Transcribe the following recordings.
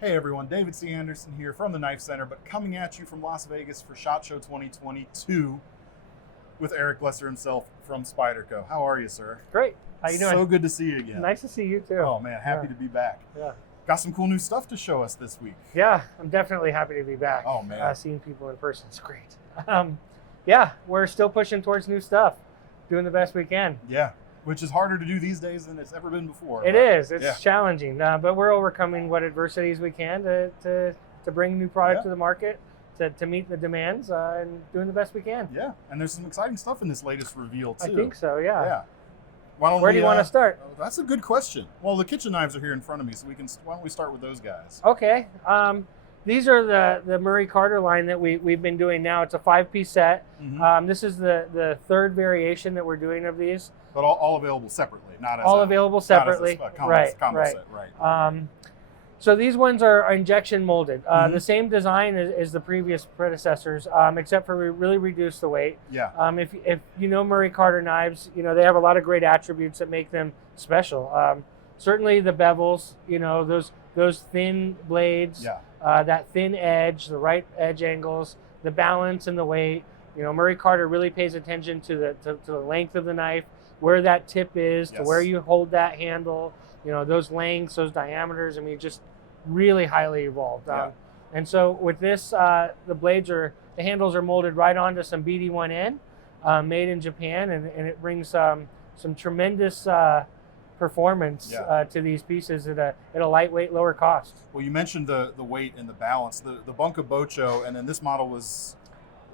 Hey everyone, David C. Anderson here from the Knife Center, but coming at you from Las Vegas for SHOT Show 2022 with Eric Lesser himself from Spyderco. How are you, sir? Great. How you doing? So good to see you again. Nice to see you too. Oh man, happy to be back. Yeah. Got some cool new stuff to show us this week. Yeah, I'm definitely happy to be back. Oh man. Seeing people in person is great. Yeah, we're still pushing towards new stuff, doing the best we can. Yeah, which is harder to do these days than it's ever been before. It is. It's challenging, but we're overcoming what adversities we can to bring new product to the market, to meet the demands, and doing the best we can. Yeah, and there's some exciting stuff in this latest reveal too. I think so. Yeah. Yeah. Where do you want to start? That's a good question. Well, the kitchen knives are here in front of me, so why don't we start with those guys? Okay. These are the Murray Carter line that we've been doing now. It's a 5-piece set. Mm-hmm. This is the third variation that we're doing of these. But all available separately, not as all available separately. Not as a combo right. set, right. So these ones are injection molded. Mm-hmm. The same design as the previous predecessors, except for we really reduce the weight. Yeah. If you know Murray Carter knives, you know they have a lot of great attributes that make them special. Certainly the bevels, you know those thin blades, that thin edge, the right edge angles, the balance and the weight. You know Murray Carter really pays attention to the length of the knife, where that tip is, to where you hold that handle. You know, those lengths, those diameters, I mean, just really highly evolved. And so with this, the handles are molded right onto some BD1N, made in Japan, and it brings some tremendous performance to these pieces at a lightweight, lower cost. Well, you mentioned the weight and the balance. The Bunka Bocho, and then this model was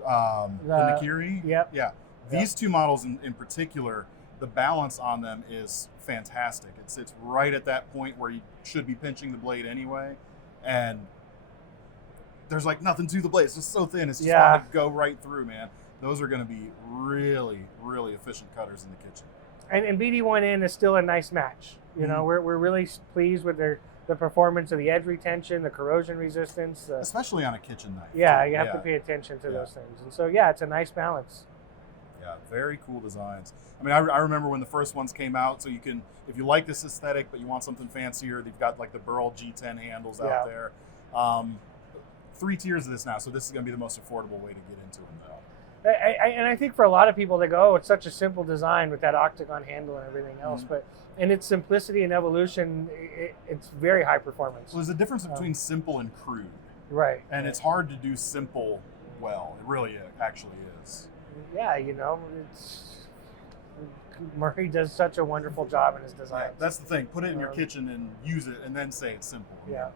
the Nakiri? Yep. Yeah. These two models in particular, the balance on them is fantastic. It sits right at that point where you should be pinching the blade anyway, and there's like nothing to the blade. It's just so thin. It's just going to go right through, man. Those are going to be really, really efficient cutters in the kitchen. And BD1N is still a nice match. You know, we're really pleased with the performance of the edge retention, the corrosion resistance. Especially on a kitchen knife. Yeah, you have to pay attention to those things. And so, yeah, it's a nice balance. Yeah, very cool designs. I mean, I remember when the first ones came out, so you can, if you like this aesthetic, but you want something fancier, they've got like the Burl G10 handles out there. 3 tiers of this now, so this is going to be the most affordable way to get into them, though. And I think for a lot of people, they go, oh, it's such a simple design with that octagon handle and everything else. Mm-hmm. But in its simplicity and evolution, it's very high performance. Well, there's a difference between simple and crude. Right. And it's hard to do simple well. It really actually is. Yeah, you know, Murray does such a wonderful job in his design. Yeah, that's the thing. Put it in your kitchen and use it, and then say it's simple. Yeah.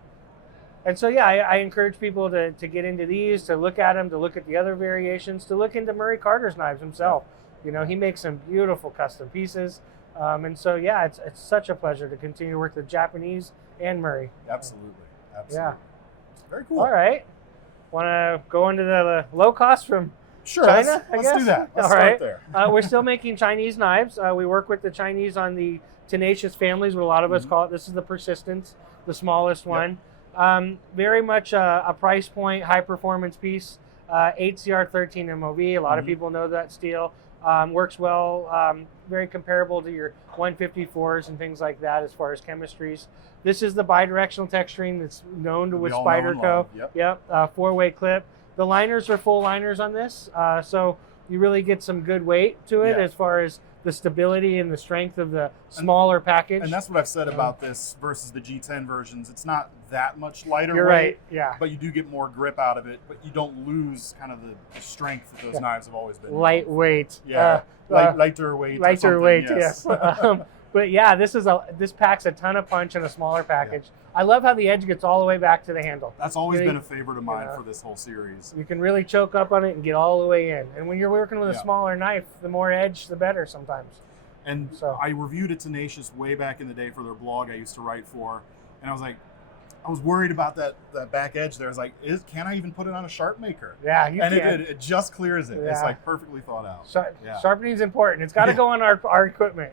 And so, yeah, I encourage people to get into these, to look at them, to look at the other variations, to look into Murray Carter's knives himself. You know, he makes some beautiful custom pieces. And so, yeah, it's such a pleasure to continue to work with Japanese and Murray. Absolutely. Yeah. Very cool. All right. Want to go into the low cost from China, let's do that. Let's start there. We're still making Chinese knives. We work with the Chinese on the tenacious families, what a lot of us call it. This is the Persistence, the smallest one. Very much a price point, high performance piece. 8CR13 MOV. A lot of people know that steel. Works well, very comparable to your 154s and things like that as far as chemistries. This is the bidirectional texturing that's known with Spyderco. Yep. 4-way clip. The liners are full liners on this, so you really get some good weight to it as far as the stability and the strength of the smaller package. And that's what I've said about this versus the G10 versions. It's not that much lighter weight. You're right, yeah. But you do get more grip out of it, but you don't lose kind of the strength that those knives have always been. Lightweight. Yeah, lighter weight. Lighter weight, yes. But yeah, this packs a ton of punch in a smaller package. I love how the edge gets all the way back to the handle. That's always been a favorite of mine for this whole series. You can really choke up on it and get all the way in. And when you're working with a smaller knife, the more edge, the better sometimes. And so I reviewed a Tenacious way back in the day for their blog I used to write for, and I was like, I was worried about that back edge there. I was like, can I even put it on a sharp maker? Yeah, you can. And it did. It just clears it. Yeah. It's like perfectly thought out. Sharpening is important. It's got to go on our equipment.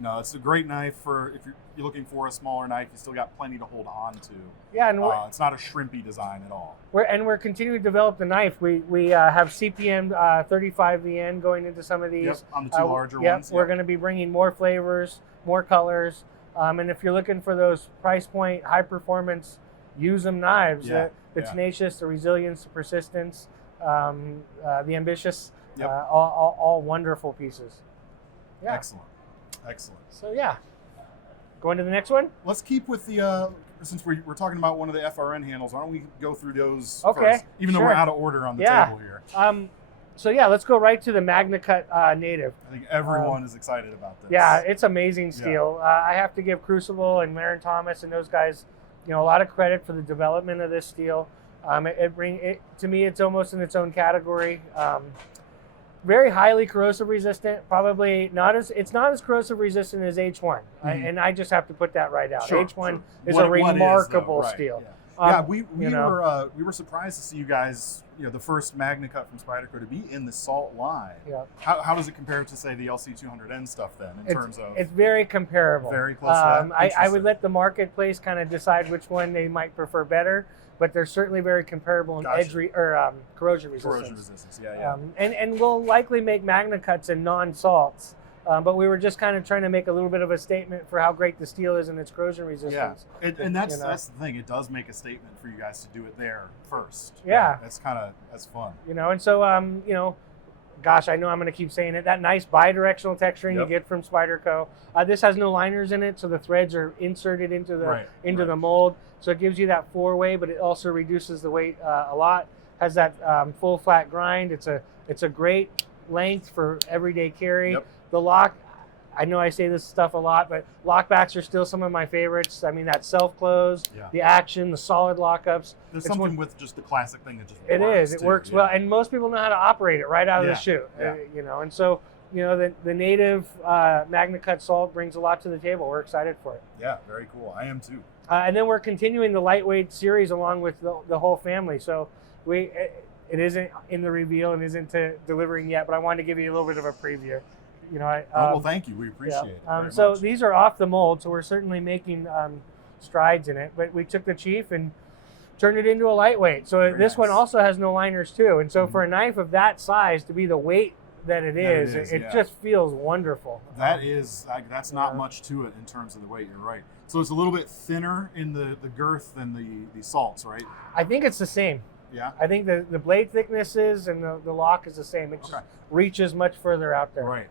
No, it's a great knife for if you're looking for a smaller knife. You still got plenty to hold on to. Yeah, and it's not a shrimpy design at all. We're continuing to develop the knife. We have CPM 35VN going into some of these. Yep, on the two larger ones. We're going to be bringing more flavors, more colors. And if you're looking for those price point, high performance, use them knives, the tenacious, the resilience, the persistence, the ambitious, all wonderful pieces. Yeah. Excellent. So yeah, going to the next one. Let's keep with the since we're talking about one of the FRN handles. Why don't we go through those first? Even though we're out of order on the table here. So yeah, let's go right to the MagnaCut Native. I think everyone is excited about this. Yeah, it's amazing steel. I have to give Crucible and Marin Thomas and those guys, a lot of credit for the development of this steel. To me, it's almost in its own category. Very highly corrosive resistant. Probably it's not as corrosive resistant as H1, and I just have to put that right out. H1 is a remarkable steel. We were surprised to see you guys, the first MagnaCut from Spyderco to be in the salt line. Yeah. How does it compare to, say, the LC200N stuff then, in terms of? It's very comparable. Very close to that? I would let the marketplace kind of decide which one they might prefer better, but they're certainly very comparable in corrosion resistance. Corrosion resistance, yeah. And we'll likely make MagnaCuts in non-salts. But we were just kind of trying to make a little bit of a statement for how great the steel is and its corrosion resistance. Yeah, and that's the thing. It does make a statement for you guys to do it there first. Yeah. That's fun. And so, gosh, I know I'm going to keep saying it. That nice bi-directional texturing you get from Spyderco. This has no liners in it, so the threads are inserted into the mold. So it gives you that 4-way, but it also reduces the weight a lot. Has that full flat grind. It's a great length for everyday carry. Yep. The lock, I know I say this stuff a lot, but lockbacks are still some of my favorites. I mean, that self-close, the action, the solid lockups. There's something with just the classic thing that just works. It is. It works well, and most people know how to operate it right out of the chute. And so, the native MagnaCut salt brings a lot to the table. We're excited for it. Yeah, very cool. I am too. And then we're continuing the lightweight series along with the whole family. So it isn't in the reveal and isn't delivering yet, but I wanted to give you a little bit of a preview. Well, thank you. We appreciate it. So much. These are off the mold, so we're certainly making strides in it. But we took the Chief and turned it into a lightweight. So this one also has no liners too. And so for a knife of that size to be the weight that it is, it just feels wonderful. That's not much to it in terms of the weight. You're right. So it's a little bit thinner in the girth than the salts, right? I think it's the same. Yeah. I think the blade thicknesses and the lock is the same. It just reaches much further out there. Right.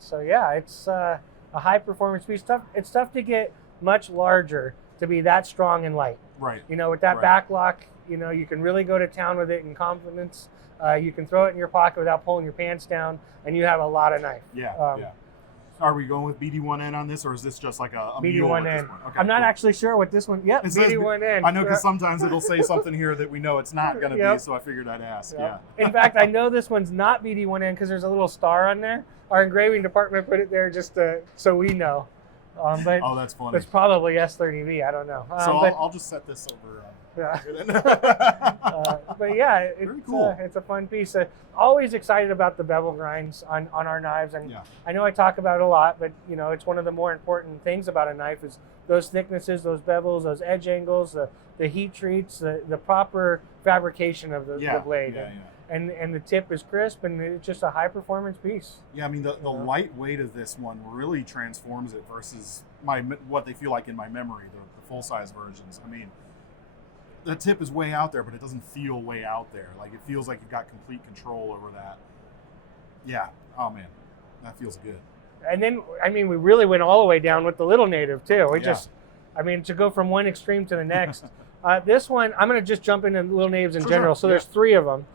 So yeah, it's a high performance piece. It's tough to get much larger to be that strong and light. Right. With that back lock, you can really go to town with it in confidence. You can throw it in your pocket without pulling your pants down, and you have a lot of knife. Yeah. Are we going with BD1N on this, or is this just like a BD1N? Okay, I'm not actually sure what this one. Yep, BD1N. I know, because sometimes it'll say something here that we know it's not going to be, so I figured I'd ask. Yeah. In fact, I know this one's not BD1N because there's a little star on there. Our engraving department put it there just so we know. But that's funny. It's probably S30V. I don't know. So I'll just set this over. But yeah, very cool. It's a fun piece. Always excited about the bevel grinds on our knives, and I know I talk about it a lot, but it's one of the more important things about a knife is those thicknesses, those bevels, those edge angles, the heat treats, the proper fabrication of the blade. And the tip is crisp, and it's just a high performance piece. Yeah, I mean the lightweight of this one really transforms it versus what they feel like in my memory, the full size versions. I mean, the tip is way out there, but it doesn't feel way out there. Like, it feels like you've got complete control over that. Yeah. Oh man, that feels good. And then, I mean, we really went all the way down with the little native too. To go from one extreme to the next. This one, I'm going to just jump into little natives in general. So there's 3 of them.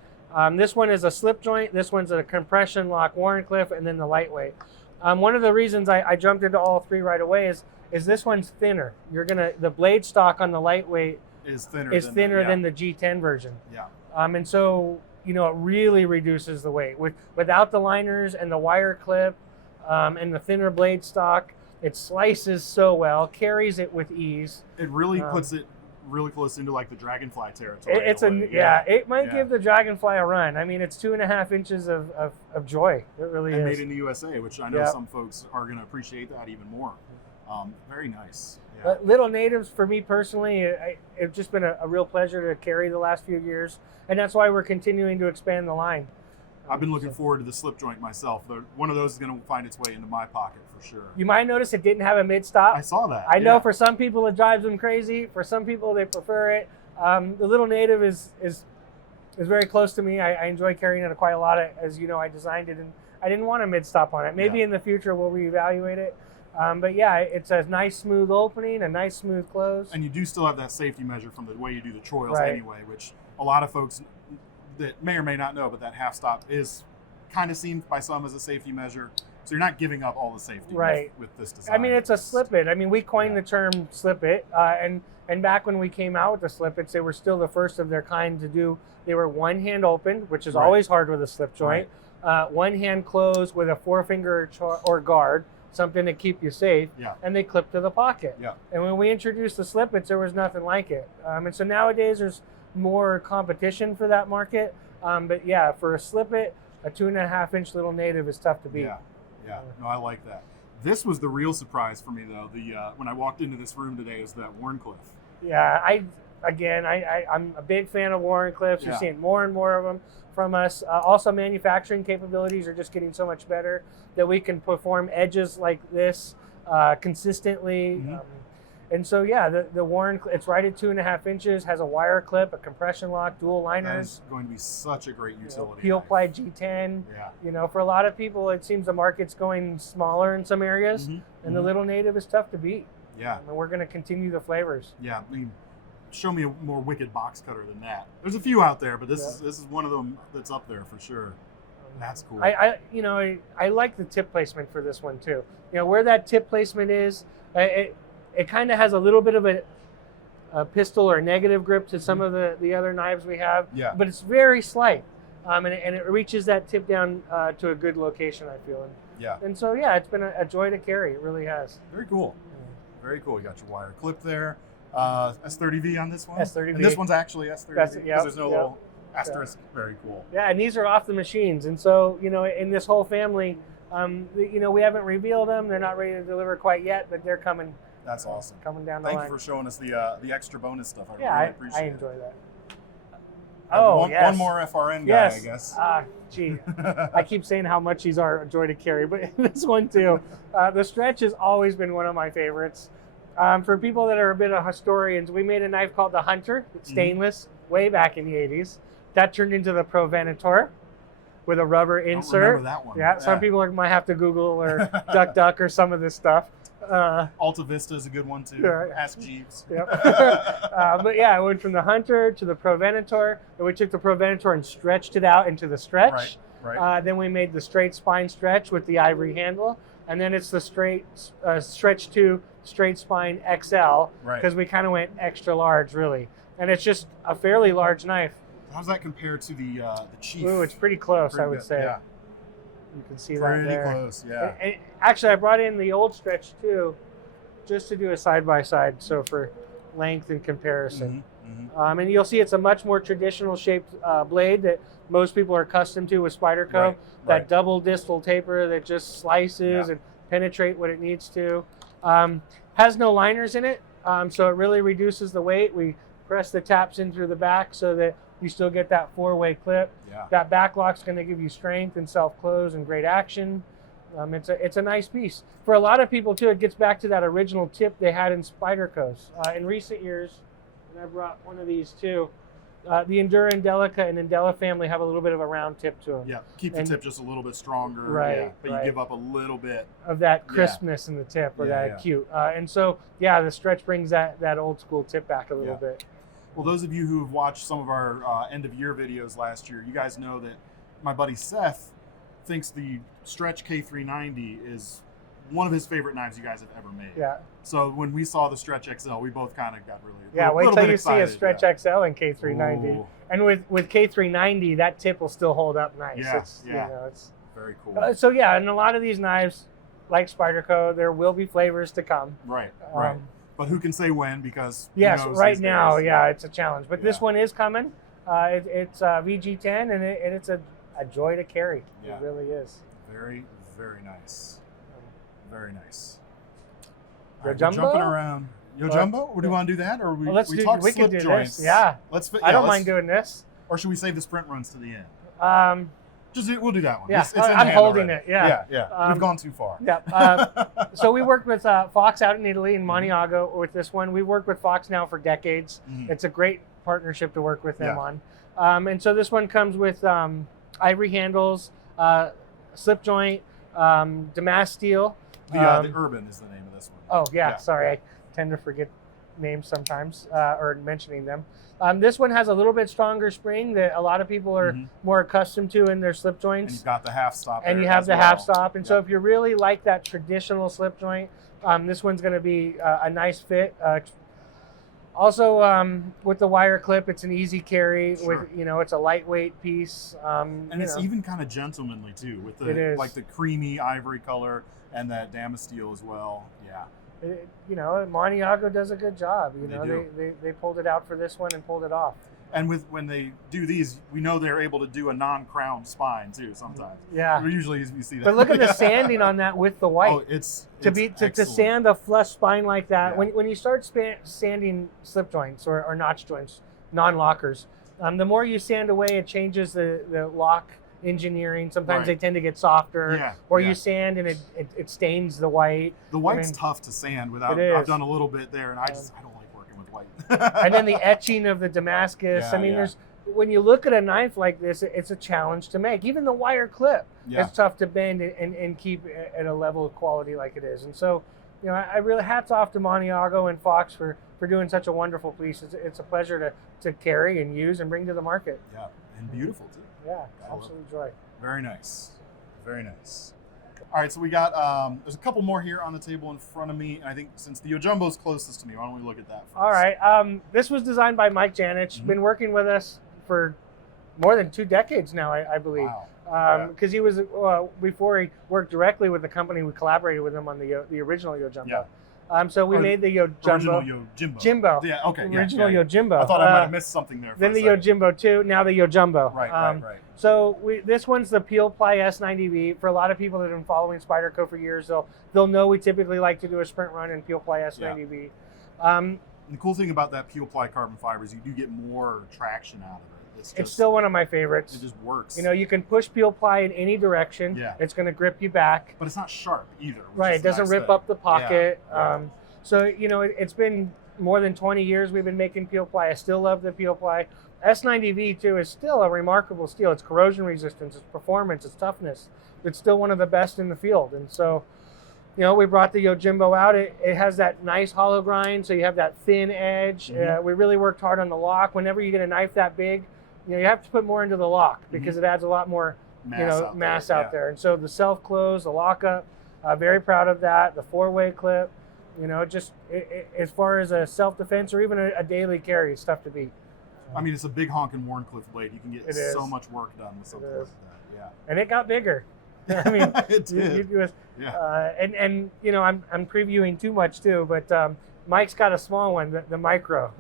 This one is a slip joint. This one's a compression lock Warncliffe, and then the lightweight. One of the reasons I jumped into all 3 right away is this one's thinner. The blade stock on the lightweight is thinner than the G10 version. Yeah. And so, it really reduces the weight. Without the liners and the wire clip and the thinner blade stock, it slices so well, carries it with ease. It really puts it really close into like the Dragonfly territory. It might give the Dragonfly a run. I mean, it's 2.5 inches of joy. It really is. Made in the USA, which I know some folks are going to appreciate that even more. Very nice. Yeah. Little natives, for me personally, it's just been a real pleasure to carry the last few years, and that's why we're continuing to expand the line. I've been looking forward to the slip joint myself. One of those is going to find its way into my pocket for sure. You might notice it didn't have a mid-stop. I saw that. I know for some people it drives them crazy. For some people they prefer it. The Little Native is very close to me. I enjoy carrying it quite a lot. As you know, I designed it and I didn't want a mid-stop on it. Maybe in the future we'll reevaluate it. But yeah, it's a nice smooth opening, a nice smooth close. And you do still have that safety measure from the way you do the choils anyway, which a lot of folks that may or may not know, but that half stop is kind of seen by some as a safety measure. So you're not giving up all the safety with this design. I mean, it's a slip it. I mean, we coined the term slip it. And back when we came out with the slip its, they were still the first of their kind to do. They were one hand open, which is always hard with a slip joint. One hand closed with a forefinger or guard, something to keep you safe. And they clip to the pocket. And when we introduced the slip its, there was nothing like it. And so nowadays there's more competition for that market. But yeah, for a slip it, a 2.5-inch Little Native is tough to beat. No, I like that. This was the real surprise for me though. When I walked into this room today is that Wharncliffe. Yeah, I'm a big fan of Wharncliffes. You're seeing more and more of them from us. Also, manufacturing capabilities are just getting so much better that we can perform edges like this consistently. And so, yeah, the Wharncliffe, it's right at 2.5 inches, has a wire clip, a compression lock, dual liners. That is going to be such a great utility. Peel ply G10. You know, for a lot of people, it seems the market's going smaller in some areas, and the Little Native is tough to beat. And we're going to continue the flavors. I mean, show me a more wicked box cutter than that. There's a few out there, but this is one of them that's up there for sure. That's cool. I like the tip placement for this one too. You know, where that tip placement is, it kind of has a little bit of a pistol or negative grip to some of the other knives we have, but it's very slight, and it reaches that tip down to a good location, I feel. And so, yeah, it's been a joy to carry. It really has. Very cool. Very cool. You got your wire clip there. S30V on this one? S30V. And this one's actually S30V because there's no little asterisk. Very cool. Yeah, and these are off the machines. And so, you know, in this whole family, you know, we haven't revealed them. They're not ready to deliver quite yet, but they're coming. That's awesome. Coming down the line. Thank you for showing us the extra bonus stuff. I really appreciate it. I enjoy that. One more FRN guy, I guess. Gee, I keep saying how much these are a joy to carry, but this one too. The stretch has always been one of my favorites. For people that are a bit of historians, we made a knife called the Hunter, stainless, way back in the 80s. That turned into the Provenator with a rubber insert. I don't remember that one. Yeah, some people might have to Google or duck or some of this stuff. Alta Vista is a good one too. Ask Jeeves. But yeah, I went from the Hunter to the Provenator, and we took the Provenator and stretched it out into the stretch. Then we made the straight spine stretch with the ivory handle, and then it's the straight stretch to straight spine XL because we kind of went extra large, really. And it's just a fairly large knife. How does that compare to the Chief? Ooh, it's pretty close, I would say. You can see that there. Pretty close, And actually, I brought in the old stretch too, just to do a side-by-side, so for length and comparison. And you'll see it's a much more traditional shaped blade that most people are accustomed to with Spyderco. That double distal taper that just slices and penetrate what it needs to. Has no liners in it, so it really reduces the weight. We press the taps in through the back so that you still get that 4-way clip. That back lock's going to give you strength and self-close and great action. It's a nice piece. For a lot of people too, it gets back to that original tip they had in Spydercos. In recent years, and I brought one of these too, the Endura Indelica and Indela family have a little bit of a round tip to them. Keep the tip just a little bit stronger. But you give up a little bit of that crispness in the tip or that acute. And so, the stretch brings that old school tip back a little bit. Well, those of you who have watched some of our end of year videos last year, you guys know that my buddy Seth thinks the Stretch K390 is one of his favorite knives you guys have ever made. So when we saw the Stretch XL, we both kind of got really wait till you see a Stretch XL in K390. Ooh. And with K390, that tip will still hold up nice. It's very cool. And a lot of these knives, like Spyderco, there will be flavors to come. Right. But who can say when? Because right now, it's a challenge. But this one is coming. It's VG10, and it's a joy to carry. It really is. Very, very nice. Very nice. Yo Jumbo? Jumping around. Yo Jumbo? Or do you want to do that? Or we talk we slip can do joints? This. I don't mind doing this. Or should we save the sprint runs to the end? We'll do that one. Yeah, It's in the I'm hand holding already. it. Yeah, yeah. We've gone too far. Yeah. So we worked with Fox out in Italy in Maniago with this one. We've worked with Fox now for decades. Mm-hmm. It's a great partnership to work with them on. And so this one comes with ivory handles, slip joint, damask steel. The Urban is the name of this one. Oh yeah, sorry, I tend to forget names sometimes or mentioning them. This one has a little bit stronger spring that a lot of people are more accustomed to in their slip joints. And you've got the half stop. And you have the half stop. And so if you really like that traditional slip joint, this one's going to be a nice fit. Also, with the wire clip, it's an easy carry. Sure. With it's a lightweight piece. And it's even kind of gentlemanly too, with the like the creamy ivory color and that damask steel as well. Yeah. Maniago does a good job. They pulled it out for this one and pulled it off. And when they do these, we know they're able to do a non-crowned spine too. Sometimes, yeah. Usually you see that. But look at the sanding on that with the white. Oh, it's to sand a flush spine like that. Yeah. When you start sanding slip joints or notch joints, non-lockers, the more you sand away, it changes the lock engineering. Sometimes they tend to get softer, or you sand and it stains the white. The white's tough to sand without. I've done a little bit there, and I don't like working with white. And then the etching of the Damascus. There's when you look at a knife like this, it's a challenge to make. Even the wire clip is tough to bend and keep at a level of quality like it is. And so, I really hats off to Maniago and Fox for doing such a wonderful piece. It's a pleasure to carry and use and bring to the market. Yeah, and beautiful too. Yeah, absolute joy. Very nice. Very nice. All right, so we got, there's a couple more here on the table in front of me. And I think since the Yojumbo's closest to me, why don't we look at that first? All right. This was designed by Mike Janich. Been working with us for more than 2 decades now, I believe. Wow. Because he was, before he worked directly with the company, we collaborated with him on the original Yojumbo. Yeah. So we made the Yojumbo. Original Yojimbo. Jimbo. Yeah, okay. Original Yojimbo. I thought I might have missed something there. Then the Yojimbo 2, now the Yojumbo. Right. So this one's the Peel Ply S90V. For a lot of people that have been following Spyderco for years, they'll know we typically like to do a sprint run in Peel Ply S90V. The cool thing about that Peel Ply carbon fiber is you do get more traction out of it. It's still one of my favorites. It just works. You can push Peel Ply in any direction. Yeah. It's going to grip you back. But it's not sharp either. Right. It doesn't rip up the pocket. Yeah. So, it's been more than 20 years we've been making Peel Ply. I still love the Peel Ply. S90V, too, is still a remarkable steel. It's corrosion resistance, it's performance, it's toughness. It's still one of the best in the field. And so, we brought the Yojimbo out. It has that nice hollow grind, so you have that thin edge. We really worked hard on the lock. Whenever you get a knife that big, you have to put more into the lock because it adds a lot more mass out there. And so the self-close, the lockup, very proud of that. The 4-way clip, as far as a self-defense or even a daily carry, it's tough to beat. I mean, it's a big honking Warncliffe blade. You can get so much work done with something like that. Yeah. And it got bigger. I mean, it did. I'm previewing too much too, but Mike's got a small one, the micro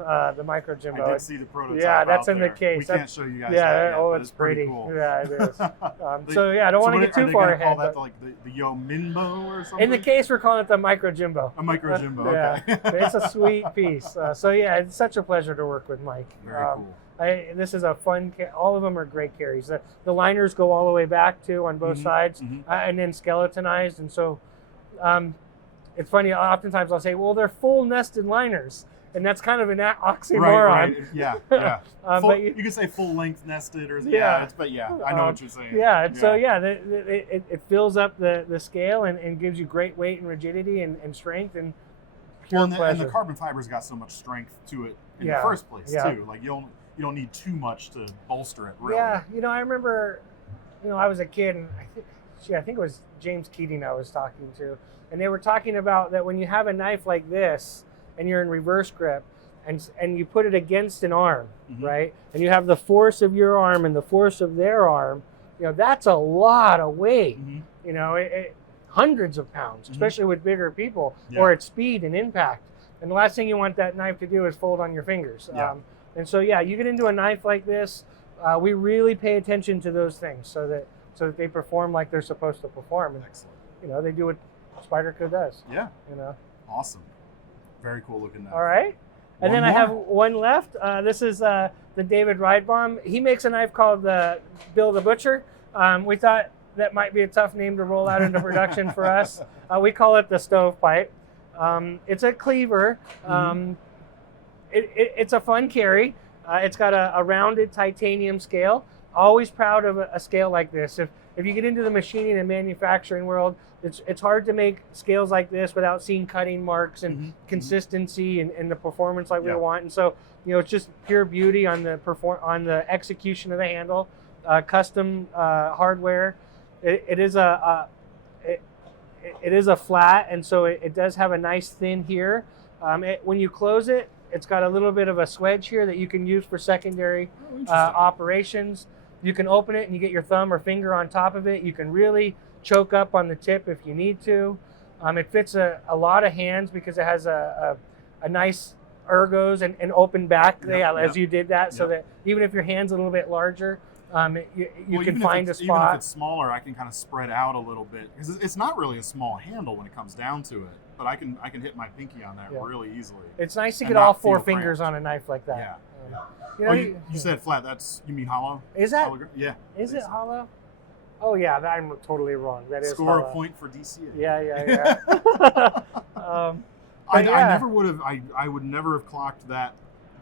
Jimbo. I did see the prototype. Yeah, that's out in there. the case. We can't show you guys. Yeah, that it's pretty cool. Yeah, it is. I don't want to get too far ahead. Call that the Yomimbo or something? In the case, we're calling it the micro Jimbo. A micro Jimbo. Okay. It's a sweet piece. It's such a pleasure to work with Mike. Very cool. This is a fun. All of them are great carries. The liners go all the way back too on both sides, and then skeletonized. And so, it's funny. Oftentimes I'll say, "Well, they're full nested liners," and that's kind of an oxymoron. Right. Yeah. But you could say full length nested, or I know what you're saying. It fills up the scale and gives you great weight and rigidity and strength and pure pleasure. And the carbon fiber's got so much strength to it in the first place too. Like you don't need too much to bolster it, really. Yeah, I remember, I was a kid, and I think it was James Keating I was talking to, and they were talking about that when you have a knife like this, and you're in reverse grip, and you put it against an arm, right, and you have the force of your arm and the force of their arm, that's a lot of weight, hundreds of pounds, especially with bigger people, or at speed and impact. And the last thing you want that knife to do is fold on your fingers. And so, you get into a knife like this, we really pay attention to those things so that they perform like they're supposed to perform. And, excellent. They do what Spyderco does. Yeah. Awesome. Very cool looking knife. All right. And then I have one left. This is the David Ridebaum. He makes a knife called the Bill the Butcher. We thought that might be a tough name to roll out into production for us. We call it the stovepipe. It's a cleaver. It's a fun carry. It's got a rounded titanium scale. Always proud of a scale like this. If you get into the machining and manufacturing world, it's hard to make scales like this without seeing cutting marks and consistency and the performance like we want. And so, it's just pure beauty on the execution of the handle, custom hardware. It is a flat, and so it does have a nice thin here. When you close it, it's got a little bit of a swedge here that you can use for secondary operations. You can open it and you get your thumb or finger on top of it. You can really choke up on the tip if you need to. It fits a lot of hands because it has a nice ergos and open back as you did that, so that even if your hand's a little bit larger, you can find a spot. Even if it's smaller, I can kind of spread out a little bit because it's not really a small handle when it comes down to it. But I can hit my pinky on that really easily. It's nice to get all 4 fingers on a knife like that. You said flat. You mean hollow? Is that? Yeah. Is it hollow? Oh yeah, I'm totally wrong. That is score hollow. A point for DCA. Yeah. I never would have. I would never have clocked that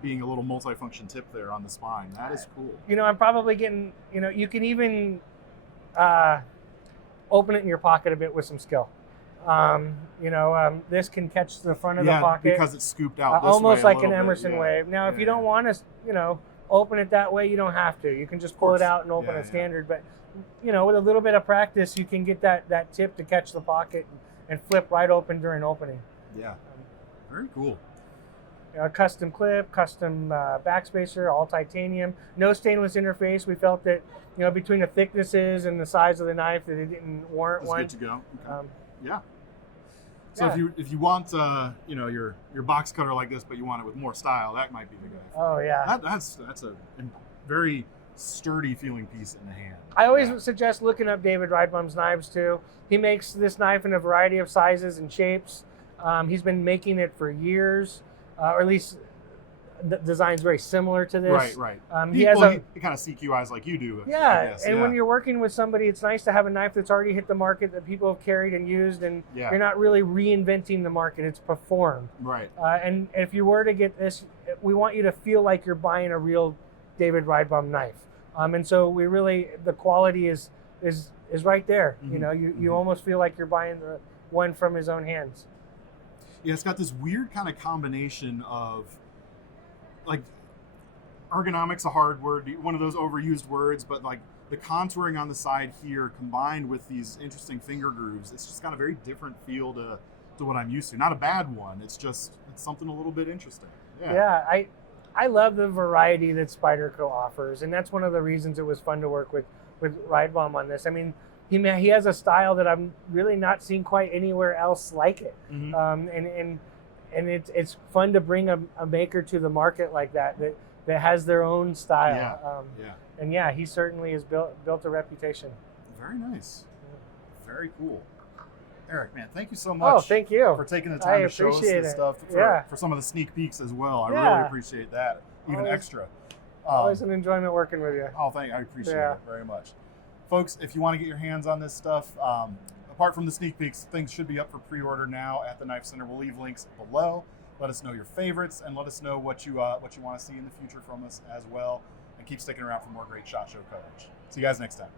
being a little multifunction tip there on the spine. That is cool. I'm probably getting. You can even open it in your pocket a bit with some skill. This can catch the front of the pocket because it's scooped out this almost way like an Emerson bit, wave. Now, if you don't want to, open it that way, you don't have to. You can just pull it out and open it standard. But with a little bit of practice, you can get that tip to catch the pocket and flip right open during opening. Yeah, very cool. Custom clip, custom backspacer, all titanium, no stainless interface. We felt that between the thicknesses and the size of the knife that it didn't warrant one. It's good to go. Okay. So if you want your box cutter like this, but you want it with more style, that might be the guy. Oh yeah, that's a very sturdy feeling piece in the hand. I always suggest looking up David Rydboom's knives too. He makes this knife in a variety of sizes and shapes. He's been making it for years, or at least the design's very similar to this. Right. He kind of CQIs like you do. When you're working with somebody, it's nice to have a knife that's already hit the market that people have carried and used, and you're not really reinventing the market. It's performed. Right. And if you were to get this, we want you to feel like you're buying a real David Rydboom knife. And so the quality is right there. You almost feel like you're buying the one from his own hands. Yeah, it's got this weird kind of combination of, like, ergonomics, a hard word, one of those overused words, but like the contouring on the side here combined with these interesting finger grooves, it's just got a very different feel to what I'm used to. Not a bad one. It's something a little bit interesting. Yeah, I love the variety that Spyderco offers, and that's one of the reasons it was fun to work with Rydboom on this. I mean, he has a style that I'm really not seeing quite anywhere else like it. And it's fun to bring a maker to the market like that has their own style. And he certainly has built a reputation. Very nice. Very cool. Eric, man, thank you so much. Oh, thank you for taking the time to show us this stuff. For some of the sneak peeks as well. I really appreciate that. Even extra. Always an enjoyment working with you. Oh, I appreciate it very much. Folks, if you want to get your hands on this stuff, apart from the sneak peeks, things should be up for pre-order now at the KnifeCenter. We'll leave links below. Let us know your favorites and let us know what you want to see in the future from us as well. And keep sticking around for more great SHOT Show coverage. See you guys next time.